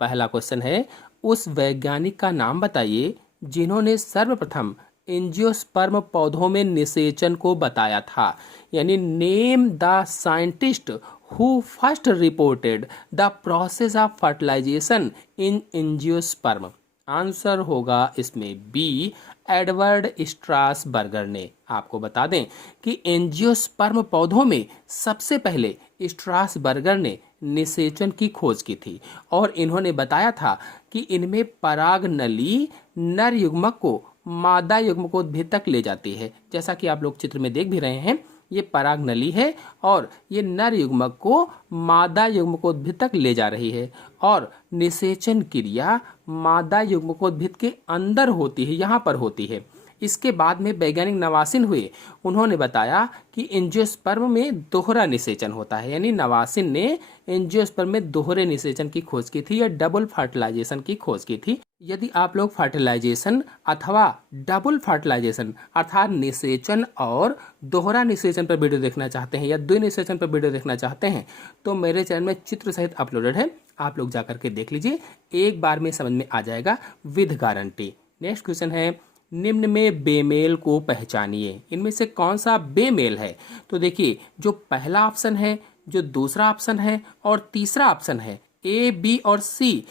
पहला क्वेश्चन है, उस वैज्ञानिक का नाम बताइए जिन्होंने सर्वप्रथम एंजियोस्पर्म पौधों में निषेचन को बताया था। यानी name the scientist who first reported the process of fertilisation in angiosperm. Answer होगा इसमें बी, एडवर्ड स्ट्रासबर्गर ने। आपको बता दें कि एंजियोस्पर्म पौधों में सबसे पहले स्ट्रासबर्गर ने निषेचन की खोज की थी और इन्होंने बताया था कि इनमें पराग नली नर युग्मक को मादा युग्मकोद्भिद तक ले जाती है। जैसा कि आप लोग चित्र में देख भी रहे हैं, ये पराग नली है और ये नर युग्मक को मादा युग्मकोद्भिद तक ले जा रही है और निषेचन क्रिया मादा युग्मकोद्भिद के अंदर होती है, यहाँ पर होती है। इसके बाद में वैज्ञानिक नवासिन हुए, उन्होंने बताया कि एंजियोस्पर्म में दोहरा निषेचन होता है। यानी नवासिन ने एंजियोस्पर्म में दोहरे निषेचन की खोज की थी या डबल फर्टिलाइजेशन की खोज की थी। यदि आप लोग फर्टिलाइजेशन अथवा डबल फर्टिलाइजेशन अर्थात निषेचन और दोहरा निषेचन पर वीडियो देखना चाहते हैं या द्विनिषेचन पर वीडियो देखना चाहते हैं तो मेरे चैनल में चित्र सहित अपलोडेड है, आप लोग जाकर के देख लीजिए, एक बार में समझ में आ जाएगा विद गारंटी। नेक्स्ट क्वेश्चन है, निम्न में बेमेल को पहचानिए। इनमें से कौन सा बेमेल है? तो देखिए, जो पहला ऑप्शन है, जो दूसरा ऑप्शन है और तीसरा ऑप्शन है, ए, बी और सी,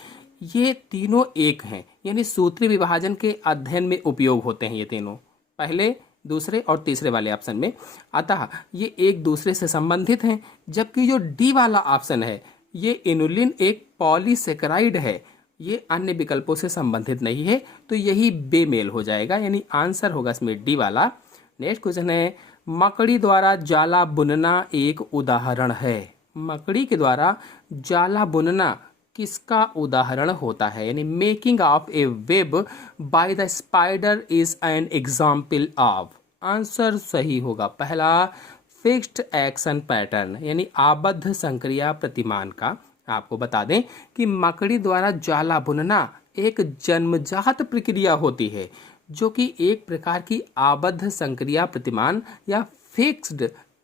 ये तीनों एक हैं। यानी सूत्रीय विभाजन के अध्ययन में उपयोग होते हैं ये तीनों, पहले, दूसरे और तीसरे वाले ऑप्शन में। अतः ये एक दूसरे से संबंधित हैं। जबकि जो डी वाला ऑप्शन है, ये इनुलिन एक पॉलीसेकेराइड है, ये अन्य विकल्पों से संबंधित नहीं है, तो यही बेमेल हो जाएगा। यानी आंसर होगा इसमें डी वाला। नेक्स्ट क्वेश्चन है, मकड़ी द्वारा जाला बुनना एक उदाहरण है। मकड़ी के द्वारा जाला बुनना किसका उदाहरण होता है? यानी making of A web by the spider is an example of. Answer सही होगा पहला, फिक्स्ड एक्शन पैटर्न, यानी आबद्ध संक्रिया प्रतिमान का। आपको बता दें कि मकड़ी द्वारा जाला बुनना एक जन्मजात प्रक्रिया होती है जो कि एक प्रकार की आबद्ध संक्रिया प्रतिमान या फिक्स्ड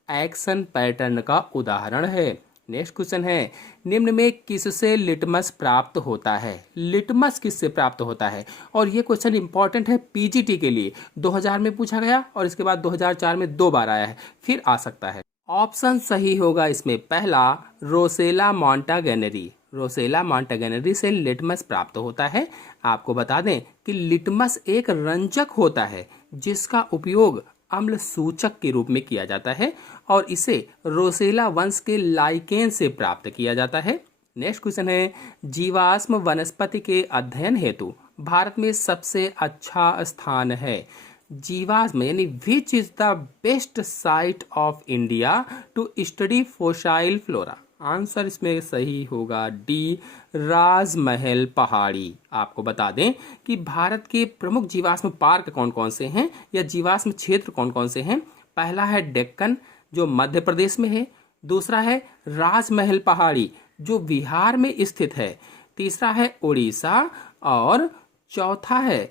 एक्शन पैटर्न का उदाहरण है। नेक्स्ट क्वेश्चन है, निम्न में किससे लिटमस प्राप्त होता है? लिटमस किससे प्राप्त होता है? और ये क्वेश्चन इंपॉर्टेंट है पीजीटी के लिए, 2000 में पूछा गया और इसके बाद 2004 में 2 बार आया है, फिर आ सकता है। ऑप्शन सही होगा इसमें पहला, रोसेला मॉन्टागेनरी। रोसेला मॉन्टागेनरी से लिटमस प्राप्त होता है। आपको बता दें कि लिटमस एक रंजक होता है जिसका उपयोग अम्ल सूचक के रूप में किया जाता है और इसे रोसेला वंश के लाइकेन से प्राप्त किया जाता है। नेक्स्ट क्वेश्चन है, जीवाश्म वनस्पति के अध्ययन हेतु भारत में सबसे अच्छा स्थान है। जीवाश्म यानी which is the best site of India to study fossil flora. Answer इसमें सही होगा डी, राजमहल पहाड़ी। आपको बता दें कि भारत के प्रमुख जीवाश्म पार्क कौन कौन से हैं या जीवाश्म क्षेत्र कौन कौन से हैं। पहला है डेक्कन जो मध्य प्रदेश में है, दूसरा है राजमहल पहाड़ी जो बिहार में स्थित है, तीसरा है उड़ीसा और चौथा है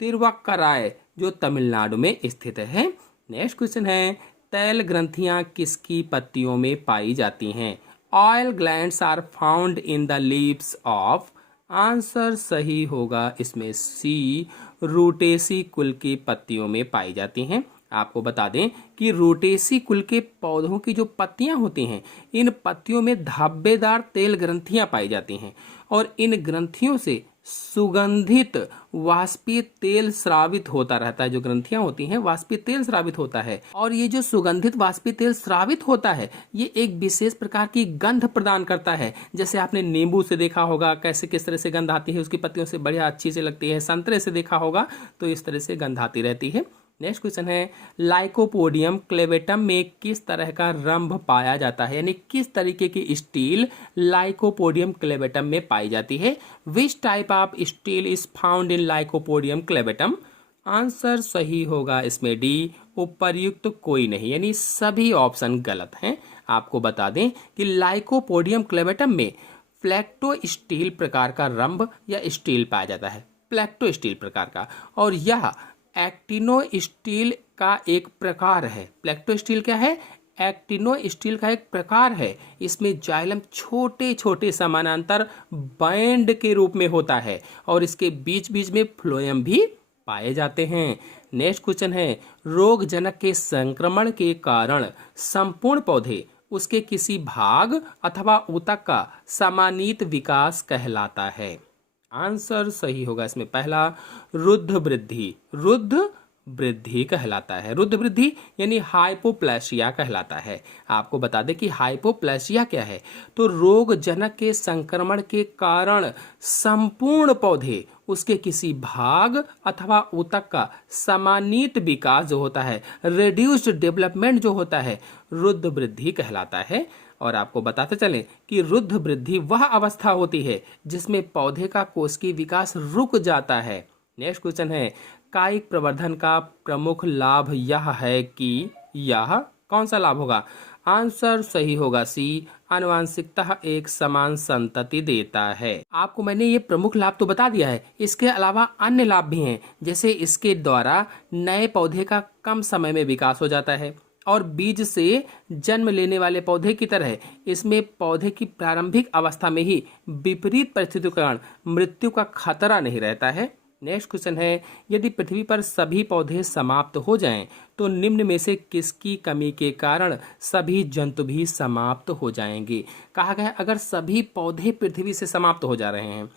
तिरुवक्कराय जो तमिलनाडु में स्थित है। नेक्स्ट क्वेश्चन है, तैल ग्रंथियां किसकी पत्तियों में पाई जाती हैं? Oil glands are found in the leaves of. Answer सही होगा इसमें सी, रूटेसी कुल की पत्तियों में पाई जाती हैं। आपको बता दें कि रूटेसी कुल के पौधों की जो पत्तियां होती हैं, इन पत्तियों में धब्बेदार तेल ग्रंथियां पाई जाती हैं और इन ग्रंथियों से सुगंधित वाष्पीय तेल स्रावित होता रहता है। जो ग्रंथियां होती हैं वाष्पीय तेल स्रावित होता है और ये जो सुगंधित वाष्पीय तेल स्रावित होता है ये एक विशेष प्रकार की गंध प्रदान करता है। जैसे आपने नींबू से देखा होगा कैसे किस तरह से गंध आती है, उसकी पत्तियों से बढ़िया अच्छी से लगती है। संतरे से देखा होगा तो इस तरह से गंध आती रहती है। नेक्स्ट क्वेश्चन है, लाइकोपोडियम क्लेवेटम में किस तरह का रंभ पाया जाता है? यानी किस तरीके की स्टील लाइकोपोडियम क्लेवेटम में पाई जाती है? Which type of steel is found in lycopodium clavatum? Answer सही होगा इसमें डी, उपर्युक्त कोई नहीं, यानी सभी ऑप्शन गलत हैं। आपको बता दें कि लाइकोपोडियम क्लेवेटम में फ्लैक्टो स्टील प्रकार का रंभ या स्टील पाया जाता है, फ्लैक्टो स्टील प्रकार का, और यह एक्टिनो स्टील का एक प्रकार है। प्लेक्टो स्टील क्या है? एक्टिनोस्टील का एक प्रकार है। इसमें जाइलम छोटे छोटे समानांतर बैंड के रूप में होता है और इसके बीच बीच में फ्लोएम भी पाए जाते हैं। नेक्स्ट क्वेश्चन है, रोगजनक के संक्रमण के कारण संपूर्ण पौधे उसके किसी भाग अथवा ऊतक का समानीत विकास कहलाता है। आंसर सही होगा इसमें पहला, रुद्ध वृद्धि। रुद्ध वृद्धि कहलाता है। रुद्ध वृद्धि यानी हाइपोप्लेसिया कहलाता है। आपको बता दें कि हाइपोप्लेसिया क्या है, तो रोगजनक के संक्रमण के कारण संपूर्ण पौधे उसके किसी भाग अथवा ऊतक का समानीत विकास जो होता है, रेड्यूस्ड डेवलपमेंट जो होता है, रुद्ध वृद्धि कहलाता है। और आपको बताते चलें कि रुद्ध वृद्धि वह अवस्था होती है जिसमें पौधे का कोशिकीय विकास रुक जाता है। नेक्स्ट क्वेश्चन है, कायिक प्रवर्धन का प्रमुख लाभ यह है कि यह कौन सा लाभ होगा? आंसर सही होगा सी, आनुवांशिकता एक समान संतति देता है। आपको मैंने ये प्रमुख लाभ तो बता दिया है, इसके अलावा अन्य लाभ भी हैं, जैसे इसके द्वारा नए पौधे का कम समय में विकास हो जाता है और बीज से जन्म लेने वाले पौधे की तरह इसमें पौधे की प्रारंभिक अवस्था में ही विपरीत परिस्थितियों के कारण मृत्यु का खतरा नहीं रहता है। नेक्स्ट क्वेश्चन है, यदि पृथ्वी पर सभी पौधे समाप्त हो जाएं तो निम्न में से किसकी कमी के कारण सभी जंतु भी समाप्त हो जाएंगे? कहा गया अगर सभी पौधे पृथ्वी से समाप्त हो जा रहे हैं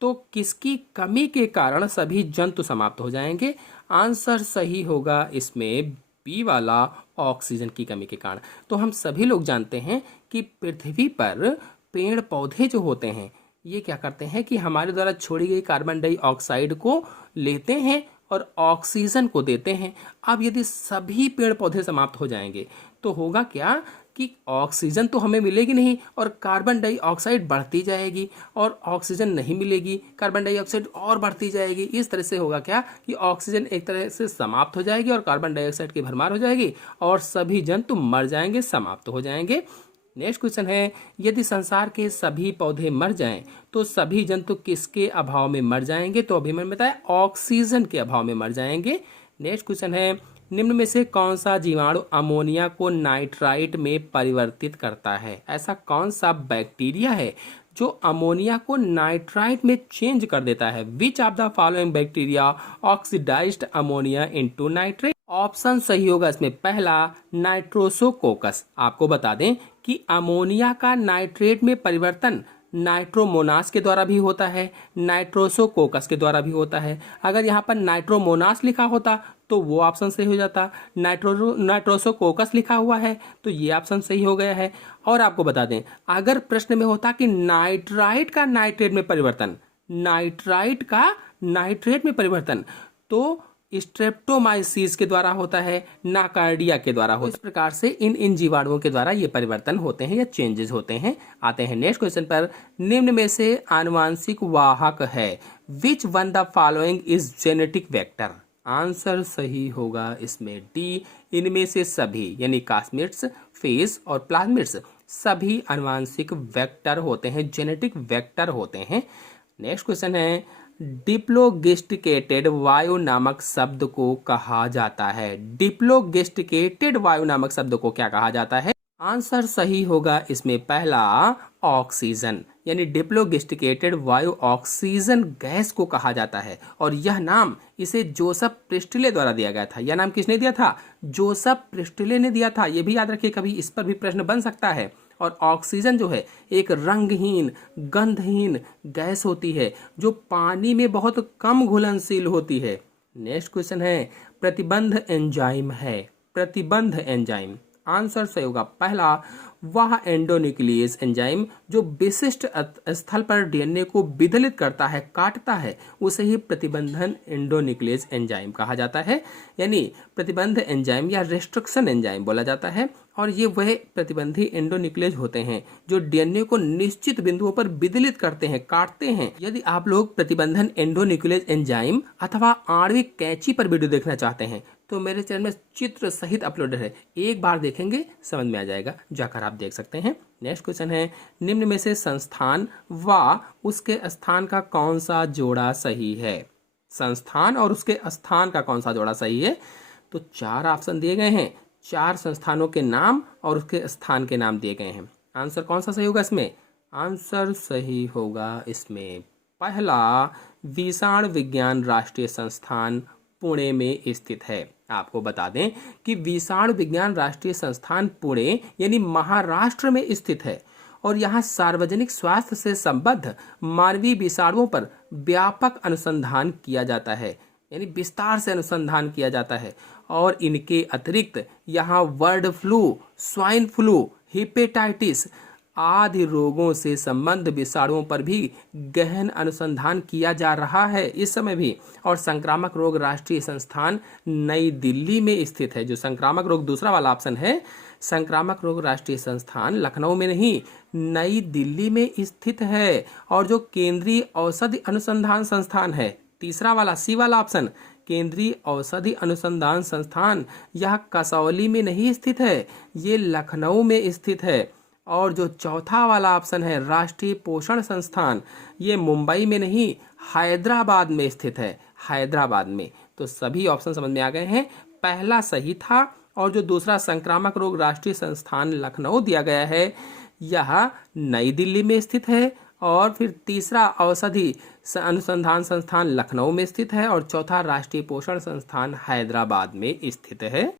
तो किसकी कमी के कारण सभी जंतु समाप्त हो जाएंगे? आंसर सही होगा इसमें बी वाला, ऑक्सीजन की कमी के कारण। तो हम सभी लोग जानते हैं कि पृथ्वी पर पेड़ पौधे जो होते हैं ये क्या करते हैं कि हमारे द्वारा छोड़ी गई कार्बन डाइऑक्साइड को लेते हैं और ऑक्सीजन को देते हैं। अब यदि सभी पेड़ पौधे समाप्त हो जाएंगे तो होगा क्या कि ऑक्सीजन तो हमें मिलेगी नहीं और कार्बन डाइऑक्साइड बढ़ती जाएगी, और ऑक्सीजन नहीं मिलेगी, कार्बन डाइऑक्साइड और बढ़ती जाएगी। इस तरह से होगा क्या कि ऑक्सीजन एक तरह से समाप्त हो जाएगी और कार्बन डाइऑक्साइड की भरमार हो जाएगी और सभी जंतु मर जाएंगे, समाप्त हो जाएंगे। नेक्स्ट क्वेश्चन है, यदि संसार के सभी पौधे मर जाएं तो सभी जंतु किसके अभाव में मर जाएंगे? तो अभी मैंने बताया ऑक्सीजन के अभाव में मर जाएंगे। नेक्स्ट क्वेश्चन है, निम्न में से कौन सा जीवाणु अमोनिया को नाइट्राइट में परिवर्तित करता है? ऐसा कौन सा बैक्टीरिया है जो अमोनिया को नाइट्राइट में चेंज कर देता है? Which of the following bacteria oxidised ammonia into nitrate? Option सही होगा इसमें पहला, नाइट्रोसोकोकस। आपको बता दें कि अमोनिया का नाइट्रेट में परिवर्तन नाइट्रोमोनास के द्वारा भी होता है, नाइट्रोसोकोकस के द्वारा भी होता है। अगर यहाँ पर नाइट्रोमोनास लिखा होता तो वो ऑप्शन सही हो जाता, नाइट्रोसोकोकस लिखा हुआ है तो ये ऑप्शन सही हो गया है। और आपको बता दें अगर प्रश्न में होता कि नाइट्राइट का नाइट्रेट में परिवर्तन, नाइट्राइट का नाइट्रेट में परिवर्तन तो स्ट्रेप्टोमाइसिस के द्वारा होता है, नाकार्डिया के द्वारा होता है। इस प्रकार से इन जीवाणुओं के द्वारा ये परिवर्तन होते हैं या चेंजेस होते हैं। आते हैं नेक्स्ट क्वेश्चन पर, निम्न में से आनुवांशिक वाहक है which one the following is genetic vector? Answer सही होगा इसमें डी, इनमें से सभी, यानी कास्मिड्स, फेस और प्लाज्मिड्स सभी आनुवांशिक वेक्टर होते हैं, जेनेटिक वेक्टर होते हैं। नेक्स्ट क्वेश्चन है, डिप्लोगिस्टिकेटेड वायु नामक शब्द को कहा जाता है? डिप्लोगिस्टिकेटेड वायु नामक शब्द को क्या कहा जाता है? आंसर सही होगा इसमें पहला, ऑक्सीजन, यानी डिप्लोगिस्टिकेटेड वायु ऑक्सीजन गैस को कहा जाता है। और यह नाम इसे जोसेफ प्रिस्टिले द्वारा दिया गया था। यह नाम किसने दिया था? जोसेफ प्रिस्टिले ने दिया था। यह भी याद रखिए, कभी इस पर भी प्रश्न बन सकता है। और ऑक्सीजन जो है एक रंगहीन, गंधहीन गैस होती है जो पानी में बहुत कम घुलनशील होती है। नेक्स्ट क्वेश्चन है, प्रतिबंध एंजाइम है? प्रतिबंध एंजाइम, आंसर सही होगा पहला, वह एंडोन्यूक्लियस एंजाइम जो विशिष्ट स्थल पर डीएनए को विदलित करता है, काटता है, उसे ही प्रतिबंधन एंडोन्यूक्लियस एंजाइम कहा जाता है। यानी प्रतिबंध एंजाइम या रेस्ट्रिक्शन एंजाइम बोला जाता है। और ये वह प्रतिबंधी एंडोन्यूक्लियस होते हैं जो डीएनए को निश्चित बिंदुओं पर विदलित करते हैं, काटते हैं। यदि आप लोग प्रतिबंधन एंडोन्यूक्लियस एंजाइम अथवा आणविक कैंची पर वीडियो देखना चाहते हैं तो मेरे चैनल में चित्र सहित अपलोडेड है, एक बार देखेंगे समझ में आ जाएगा, जाकर आप देख सकते हैं। नेक्स्ट क्वेश्चन है, निम्न में से संस्थान व उसके स्थान का कौन सा जोड़ा सही है? संस्थान और उसके स्थान का कौन सा जोड़ा सही है? तो चार ऑप्शन दिए गए हैं, 4 संस्थानों के नाम और उसके स्थान के नाम दिए गए हैं। आंसर कौन सा सही होगा इसमें? आंसर सही होगा इसमें पहला, विषाण विज्ञान राष्ट्रीय संस्थान पुणे में स्थित है। आपको बता दें कि विषाण विज्ञान राष्ट्रीय संस्थान पुणे यानी महाराष्ट्र में स्थित है और यहाँ सार्वजनिक स्वास्थ्य से संबद्ध मानवीय विषाणुओं पर व्यापक अनुसंधान किया जाता है, यानी विस्तार से अनुसंधान किया जाता है। और इनके अतिरिक्त यहाँ bird flu, swine flu, hepatitis आदि रोगों से संबंध विषाणुओं पर भी गहन अनुसंधान किया जा रहा है इस समय भी। और संक्रामक रोग राष्ट्रीय संस्थान नई दिल्ली में स्थित है। जो संक्रामक रोग दूसरा वाला ऑप्शन है, संक्रामक रोग राष्ट्रीय संस्थान लखनऊ में नहीं, नई दिल्ली में स्थित है। और जो केंद्रीय औषधि अनुसंधान संस्थान है, तीसरा वाला सी वाला ऑप्शन, केंद्रीय औषधि अनुसंधान संस्थान, यह कसौली में नहीं स्थित है, ये लखनऊ में स्थित है। और जो चौथा वाला ऑप्शन है, राष्ट्रीय पोषण संस्थान, ये मुंबई में नहीं, हैदराबाद में स्थित है, हैदराबाद में। तो सभी ऑप्शन समझ में आ गए हैं। पहला सही था और जो दूसरा संक्रामक रोग राष्ट्रीय संस्थान लखनऊ दिया गया है, यह नई दिल्ली में स्थित है। और फिर तीसरा औषधि अनुसंधान संस्थान लखनऊ में स्थित है और चौथा राष्ट्रीय पोषण संस्थान हैदराबाद में स्थित है।